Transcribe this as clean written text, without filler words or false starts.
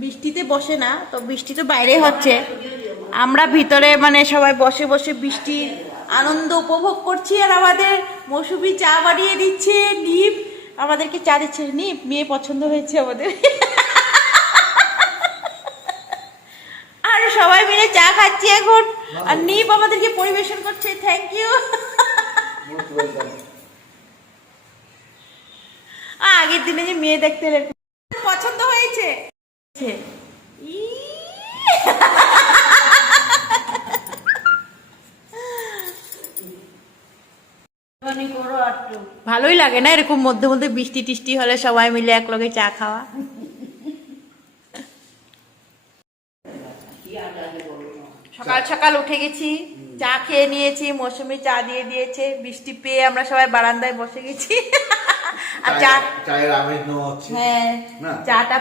বৃষ্টিতে বসে না তো, বৃষ্টি তো বাইরে হচ্ছে, আমরা ভিতরে মানে সবাই বসে বসে বৃষ্টির আনন্দ উপভোগ করছি। আর আমাদের মৌসুমী চা বানিয়ে দিচ্ছে, নিপ আমাদেরকে চা দিচ্ছে। নিপ মেয়ে পছন্দ হয়েছে আমাদের। আর সবাই মিলে চা খাচ্ছি এখন, আর নিপ আমাদেরকে পরিবেশন করছে। Thank you. আগের দিনে যে মেয়ে দেখতে পছন্দ হয়েছে। ভালোই লাগে না এরকম মধ্যে মধ্যে বৃষ্টি টিষ্টি হলে সবাই মিলে এক লগে চা খাওয়া। সকাল সকাল উঠে গেছি, চা খেয়ে নিয়েছি, মৌসুমী চা দিয়ে দিয়েছে, বৃষ্টি পেয়ে আমরা সবাই বারান্দায় বসে গেছি। আর চা, চায়ের আমেজ নেওয়া হচ্ছে। হ্যাঁ চাটা